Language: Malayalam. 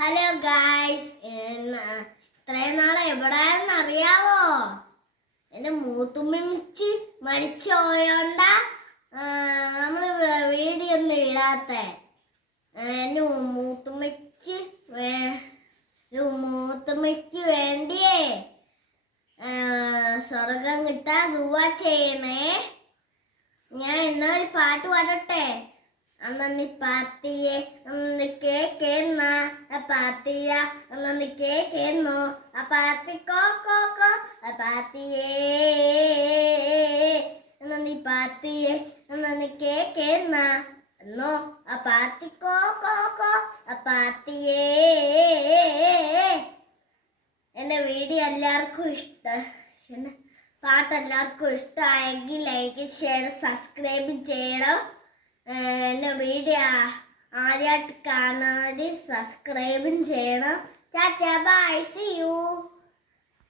ഹലോ ഗായ്സ്, ഇത്രയും നാളെ എവിടെയെന്ന് അറിയാവോ? എൻ്റെ മൂത്തുമ്മിച്ച് മരിച്ചു പോയോണ്ടാ നമ്മള് വീഡിയോ ഒന്നും ഇടാത്ത. എൻ്റെ മൂത്തുമ്മയ്ക്ക് വേണ്ടിയേ സ്വർഗം കിട്ടാൻ ദുആ ചെയ്യണേ. ഞാൻ എന്നൊരു പാട്ട് പാടട്ടെ. അന്നീ പാത്തിയെ അന്ന് കേക്കുന്ന പാത്തിയ അന്നീ കേക്കുന്നു ആ പാത്തി കോക്കോ ആ പാത്തിയേ അന്നീ പാത്തിയെ അന്നീ കേക്കുന്ന എന്നോ ആ പാത്തി കോക്കോ ആ പാത്തിയേ. എൻ്റെ വീഡിയോ എല്ലാവർക്കും എന്നെ പാട്ട് എല്ലാവർക്കും ഇഷ്ടമായെങ്കിൽ ലൈക്ക് ഷെയർ സബ്സ്ക്രൈബ് ചെയ്യണം. എൻ്റെ വീഡിയോ ആദ്യമായിട്ട് കാണാൻ സബ്സ്ക്രൈബും ചെയ്യണം. Tata bye, see U.